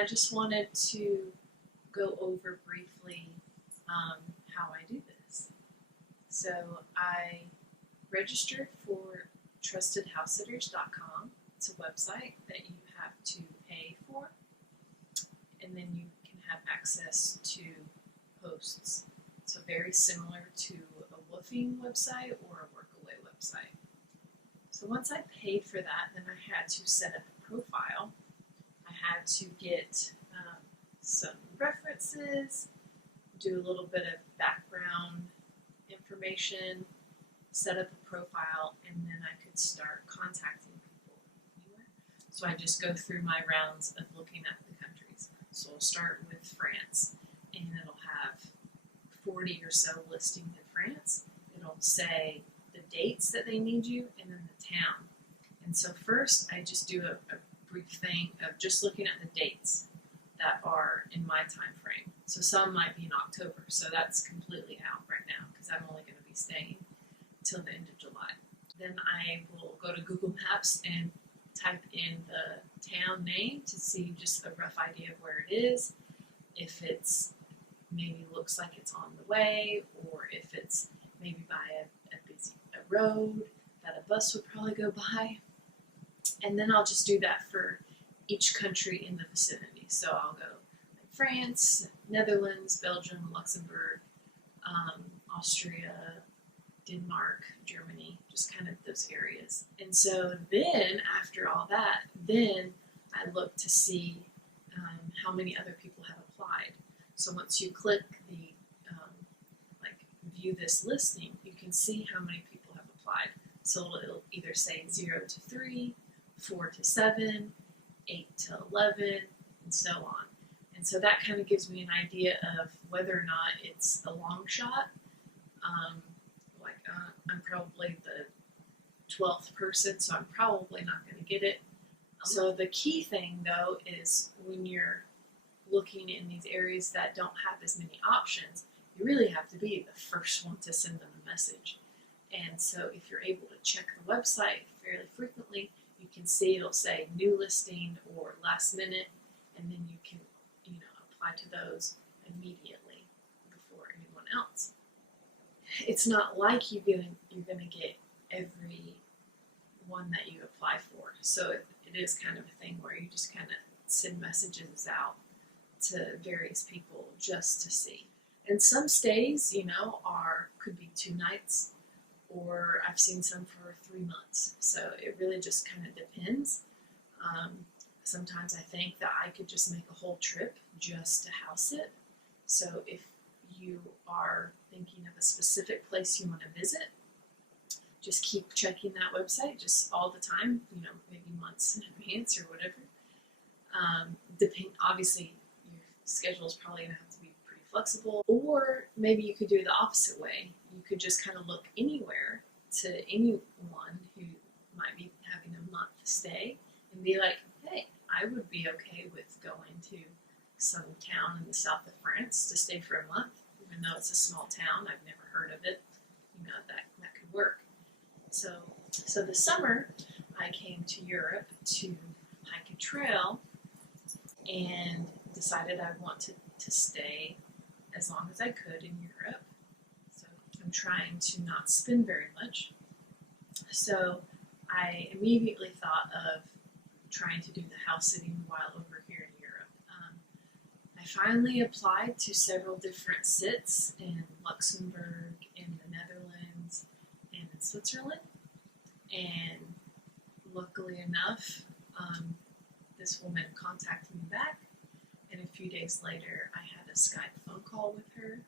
I just wanted to go over briefly how I do this. So I registered for trustedhousesitters.com. It's a website that you have to pay for, and then you can have access to posts. So very similar to a woofing website or a workaway website. So once I paid for that, then I had to set up a profile. I had to get some references, do a little bit of background information, set up a profile, and then I could start contacting people anywhere. So I just go through my rounds of looking at the countries. So I'll start with France, and it'll have 40 or so listings in France. It'll say the dates that they need you and then the town. And so first I just do a brief thing of just looking at the dates that are in my time frame. So some might be in October, so that's completely out right now because I'm only going to be staying till the end of July. Then I will go to Google Maps and type in the town name to see just a rough idea of where it is, if it's maybe looks like it's on the way, or if it's maybe by a road that a bus would probably go by. And then I'll just do that for each country in the vicinity. So I'll go like France, Netherlands, Belgium, Luxembourg, Austria, Denmark, Germany, just kind of those areas. And so then after all that, then I look to see how many other people have applied. So once you click the view this listing, you can see how many people have applied. So it'll either say 0 to 3, 4 to 7, 8 to 11, and so on. And so that kind of gives me an idea of whether or not it's a long shot. I'm probably the 12th person, so I'm probably not going to get it. So the key thing, though, is when you're looking in these areas that don't have as many options, you really have to be the first one to send them a message. And so if you're able to check the website fairly frequently, you can see it'll say new listing or last minute, and then you can apply to those immediately before anyone else. It's not like you're gonna get every one that you apply for. So it is kind of a thing where you just kind of send messages out to various people just to see. And some stays, could be 2 nights, or I've seen some for 3 months. So it really just kind of depends. Sometimes I think that I could just make a whole trip just to house sit. So if you are thinking of a specific place you want to visit, just keep checking that website just all the time, maybe months in advance or whatever. Obviously, your schedule is probably going to have to be pretty flexible. Or maybe you could do it the opposite way. You could just kind of look anywhere to anyone who might be having a month stay and be like, hey, I would be okay with going to some town in the south of France to stay for a month, even though it's a small town. I've never heard of it. That could work. So this summer, I came to Europe to hike a trail and decided I wanted to stay as long as I could in Europe. So I'm trying to not spend very much. So I immediately thought of trying to do the house sitting while over here in Europe. I finally applied to several different sits in Luxembourg, in the Netherlands, and in Switzerland. And luckily enough, this woman contacted me back, and a few days later I had a Skype phone call with her,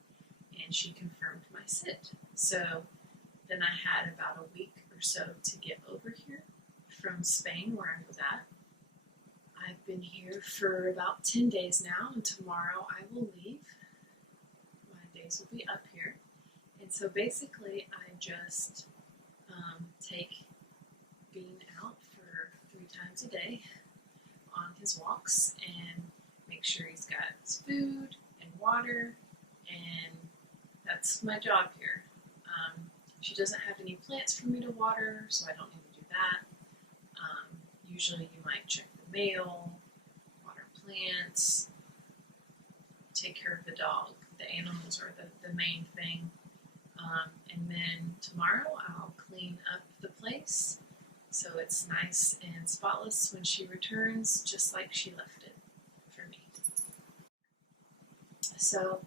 and she confirmed my sit. So then I had about a week or so to get over here from Spain, where I was at. I've been here for about 10 days now, and tomorrow I will leave. My days will be up here. And so basically I just take Bean out for 3 times a day on his walks and make sure he's got his food and water, and that's my job here. She doesn't have any plants for me to water, so I don't need to do that. Usually you might check the mail, water plants, take care of the dog. The animals are the main thing. And then tomorrow I'll clean up the place so it's nice and spotless when she returns, just like she left it for me. So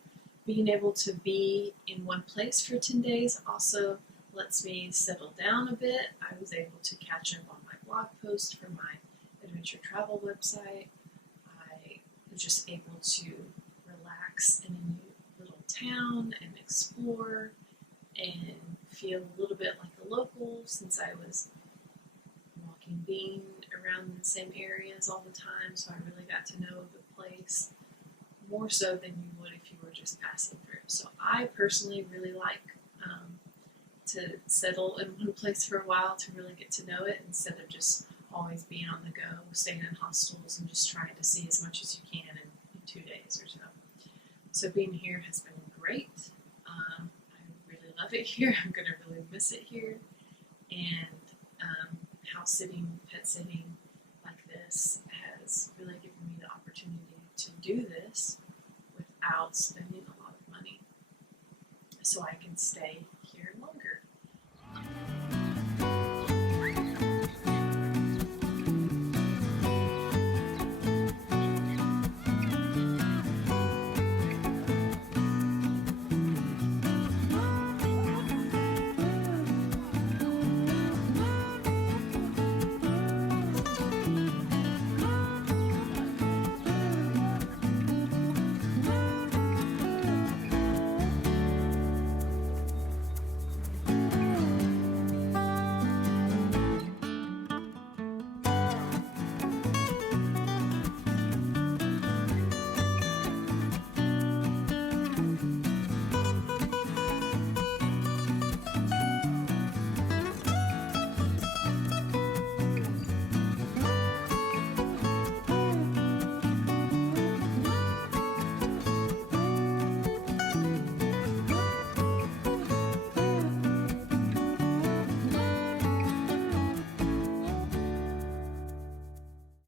being able to be in one place for 10 days also lets me settle down a bit. I was able to catch up on my blog post for my adventure travel website. I was just able to relax in a new little town and explore and feel a little bit like a local, since I was walking, being around the same areas all the time, so I really got to know the place more so than you would if you were just passing through. So I personally really like to settle in one place for a while to really get to know it, instead of just always being on the go, staying in hostels and just trying to see as much as you can in 2 days or so. So being here has been great. I really love it here. I'm going to really miss it here. And house sitting, pet sitting like this has really given me the opportunity to do this without spending a lot of money. So I can stay